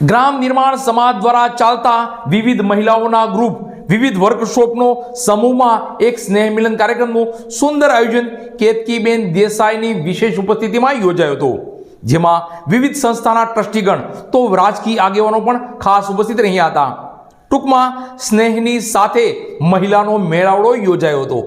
ગ્રામ નિર્માણ સમાજ દ્વારા ચાલતા વિવિધ મહિલાઓના ગ્રુપ વિવિધ વર્કશોપનો સમૂહમાં એક સ્નેહ મિલન કાર્યક્રમનું સુંદર આયોજન કેતકીબેન દેસાઈની વિશેષ ઉપસ્થિતિમાં યોજાયો હતો. જેમાં વિવિધ સંસ્થાના ટ્રસ્ટીગણ તો રાજકીય આગેવાનો પણ ખાસ ઉપસ્થિત રહ્યા હતા. ટૂંકમાં સ્નેહની સાથે મહિલાનો મેળાવડો યોજાયો હતો.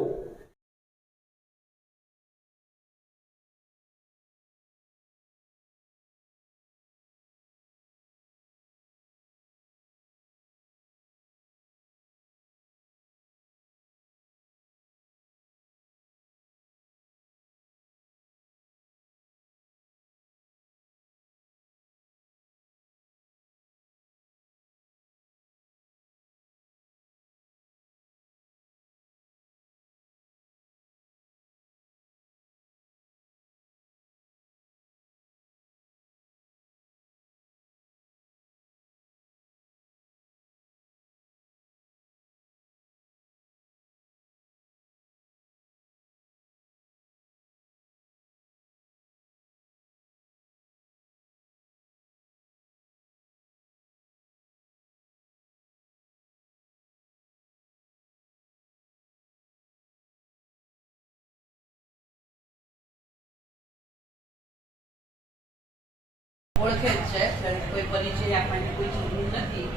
એટલે કોઈ આપણને કોઈ જરૂર નથી.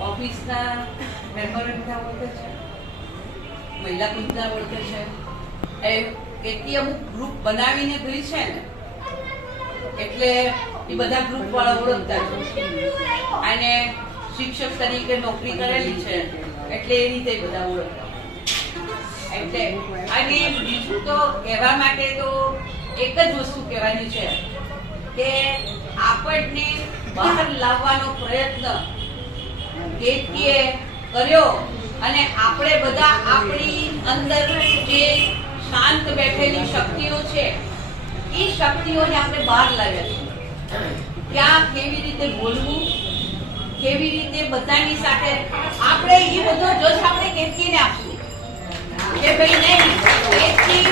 ઓફિસના મેમ્બર બધા ઓળખે છે. મહિલા બધા ઓળખે છે. એ કેટલી અમુક ગ્રુપ બનાવીને ગઈ છે ને, એટલે એ બધા ગ્રુપ વાળા ઓળખતા છે. અને શિક્ષક તરીકે નોકરી કરેલી છે, એટલે એ રીતે બધા ઓળખતા એટલે અને બીજું તો કહેવા માટે તો એક જ વસ્તુ કહેવાની છે કે આપણને બહાર લાવવાનો પ્રયત્ન કેતકીએ કર્યો અને આપણે બધા આપણી અંદર જે શાંત બેઠેલી શક્તિઓ છે, એ શક્તિઓને આપણે બહાર લાવ્યા છે. ક્યાં કેવી રીતે બોલવું, કેવી રીતે બધાની સાથે આપણે એ બધો જોશ આપણે કેતકીને આપશું. કે ભાઈ નહીં કેતકી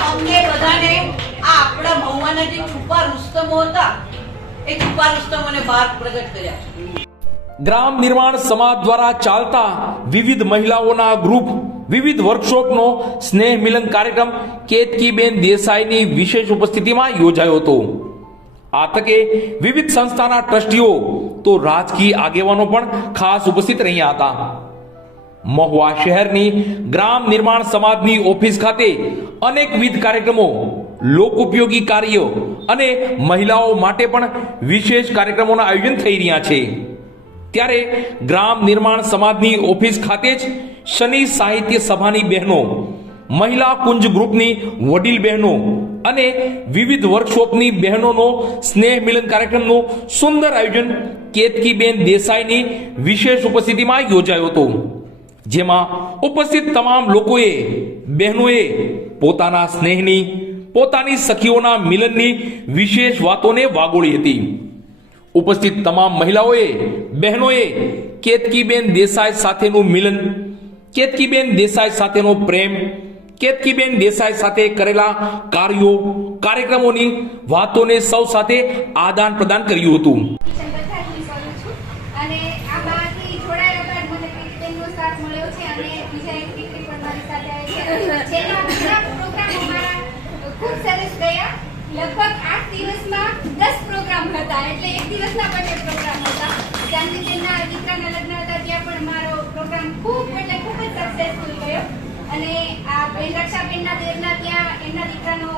અમને બધાને આ આપણા મહુવાના જે છુપા રુસ્તમો હતા ગ્રામ નિર્માણ સમાજ દ્વારા ચાલતા વિવિધ મહિલાઓના ગ્રુપ વિવિધ વર્કશોપનો સ્નેહ મિલન કાર્યક્રમ કેતકીબેન દેસાઈની વિશેષ ઉપસ્થિતિમાં યોજાયો હતો. આ તકે વિવિધ સંસ્થાના ટ્રસ્ટીઓ તો રાજકીય આગેવાનો પણ ખાસ ઉપસ્થિત રહ્યા હતા. મહુવા શહેરની ગ્રામ નિર્માણ સમાજની ઓફિસ ખાતે અનેકવિધ કાર્યક્રમો લોક ઉપયોગી કાર્યો અને મહિલાઓ માટે પણ વિશેષ કાર્યક્રમોના આયોજન થઈ રહ્યા છે. ત્યારે ગ્રામ નિર્માણ સમાજની ઓફિસ ખાતે જ શનિ સાહિત્ય સભાની બહેનો, મહિલા કુંજ ગ્રુપની વડીલ બહેનો અને વિવિધ વર્કશોપની બહેનોનો સ્નેહ મિલન કાર્યક્રમનું સુંદર આયોજન કેતકીબેન દેસાઈની વિશેષ ઉપસ્થિતિમાં યોજાયો હતો. જેમાં ઉપસ્થિત તમામ લોકોએ બહેનોએ પોતાના સ્નેહની પોતાની સખીઓના મિલનની વિશેષ વાતોને વાગોળી હતી. ઉપસ્થિત તમામ મહિલાઓએ, બહેનોએ કેતકીબેન દેસાઈ સાથેનું મિલન, કેતકીબેન દેસાઈ સાથેનો પ્રેમ, કેતકીબેન દેસાઈ સાથે કરેલા કાર્યો, કાર્યક્રમોની વાતોને સૌ સાથે આદાન પ્રદાન કર્યું હતું. અને આમાંથી જોડાયા બાદ મને કીર્તનનો સાથ મળ્યો છે અને બીજા એક દીકરી મારી સાથે આવી છે. છેલ્લા બધા પ્રોગ્રામો ખૂબ સરસ ગયા. લગભગ આઠ દિવસમાં દસ પ્રોગ્રામ હતા. એટલે એક દિવસના બંને પ્રોગ્રામ હતા. ગાંધીજીના દીકરાના લગ્ન હતા. ત્યાં પણ મારો પ્રોગ્રામ ખૂબ, એટલે ખૂબ જ સક્સેસફુલ ગયો. અને આ બેન રક્ષાબેનના દેવના ત્યાં એમના દીકરાનો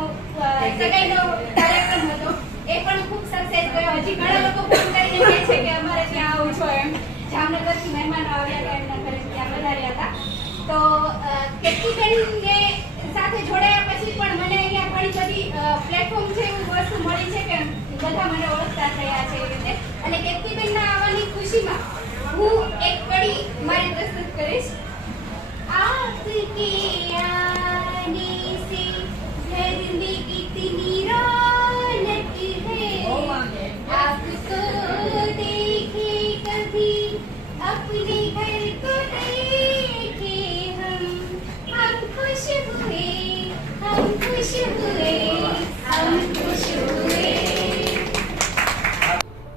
સગાઈનો કાર્યક્રમ હતો. એ પણ ખૂબ સક્સેસ ગયો. હજી ઘણા લોકો ફોન કરીને કહે છે કે અમારે ત્યાં આવું છો એમ. જામનગરથી મહેમાનો આવ્યા હતા એમના ઘરે ત્યાં વધાર્યા હતા. તો કેટલી કેતકીબેનને સાથે જોડાયા પછી પણ મને અહીંયા ઘણી બધી પ્લેટફોર્મ છે એવી વસ્તુ મળી છે કે બધા મને ઓળખતા થયા છે એ રીતે. અને કેતકીબેનના આવવાની ખુશીમાં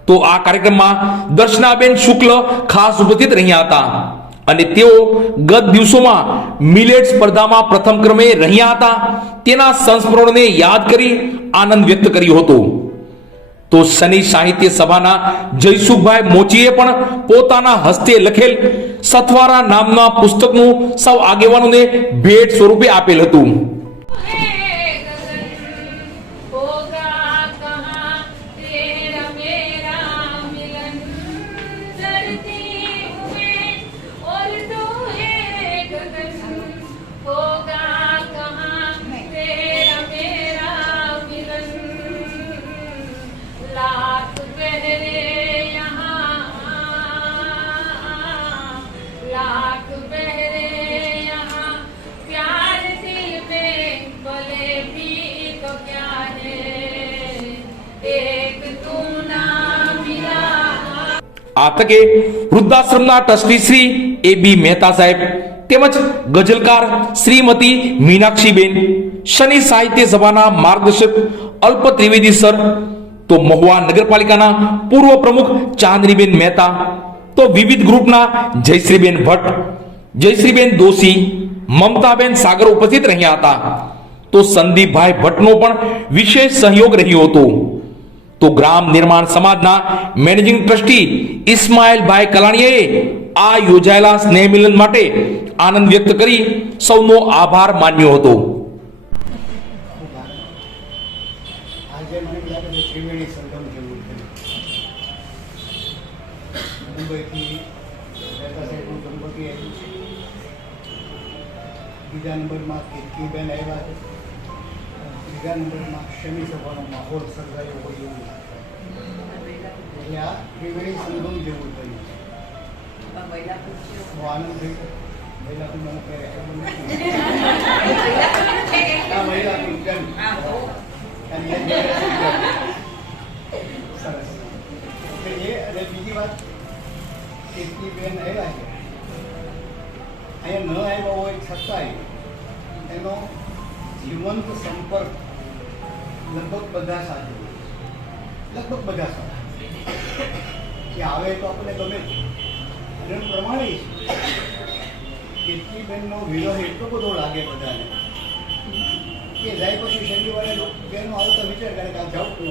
તો આ કાર્યક્રમમાં દર્શનાબેન શુક્લ ખાસ ઉપસ્થિત રહ્યા હતા. અને તેઓ ગત દિવસોમાં મિલેટ સ્પર્ધામાં પ્રથમ ક્રમે રહ્યા હતા. તેના સંસ્મરણોને યાદ કરી આનંદ વ્યક્ત કર્યો હતો. તો શનિ સાહિત્ય સભાના જયસુખભાઈ મોચીએ પણ પોતાના હસ્તે લખેલ સથવારા નામના પુસ્તકનું સૌ આગેવાનોને ભેટ સ્વરૂપે આપેલ હતું. આ તકે વૃદ્ધાશ્રમના trustee Shri A B Mehta સાહેબ તેમજ ગઝલકાર શ્રીમતી મીનાક્ષીબેન શનિ સાહિત્ય સભાના માર્ગદર્શક અલ્પ ત્રિવેદી સર, તો મહુવા નગરપાલિકાના પૂર્વ પ્રમુખ ચાંદનીબેન મહેતા, તો વિવિધ ગ્રુપના જયશ્રીબેન ભટ્ટ, જયશ્રીબેન દોશી, મમતાબેન સાગર ઉપસ્થિત રહ્યા હતા. તો સંદીપભાઈ ભટ્ટનો પણ વિશેષ સહયોગ રહ્યો હતો. તો ગ્રામ નિર્માણ સમાજના મેનેજિંગ ટ્રસ્ટી ઇસ્માઇલભાઈ કલાણીએ આ યોજાયેલા સ્નેહ મિલન માટે આનંદ વ્યક્ત કરી સૌનો આભાર માન્યો હતો. બીજા નંબરમાં કીર્તિબેન આવ્યા છે ત્રીજા નંબરમાં શનિ સભાનો માહોલ સર્જાયો હોય એવું લાગે એટલે આ ત્રિવેણી સંગમ જેવું થયું છે પણ મહિલા ખુરશીઓ બહુ આનંદ થયો મહિલા પણ મને ક્યારે ખબર નથી આ મહિલા પણ હા બહુ અને એ જગ્યાએ સરસ એટલે એ અને બીજી વાત કીર્તિબેન આવ્યા છે અહીંયા ન આવ્યા હોય છતાંય એનો જીવંત સંપર્ક લગભગ બધા સાથે લગભગ બધા સાથે કે આવે તો આપણે ગમે અને પ્રમાણે કેટલી બેનનો વિરોધ એટલો બધો લાગે બધાને. કે જાય પછી શનિવારે બેનો આવતો વિચાર કરે કે આ જાઉં હતું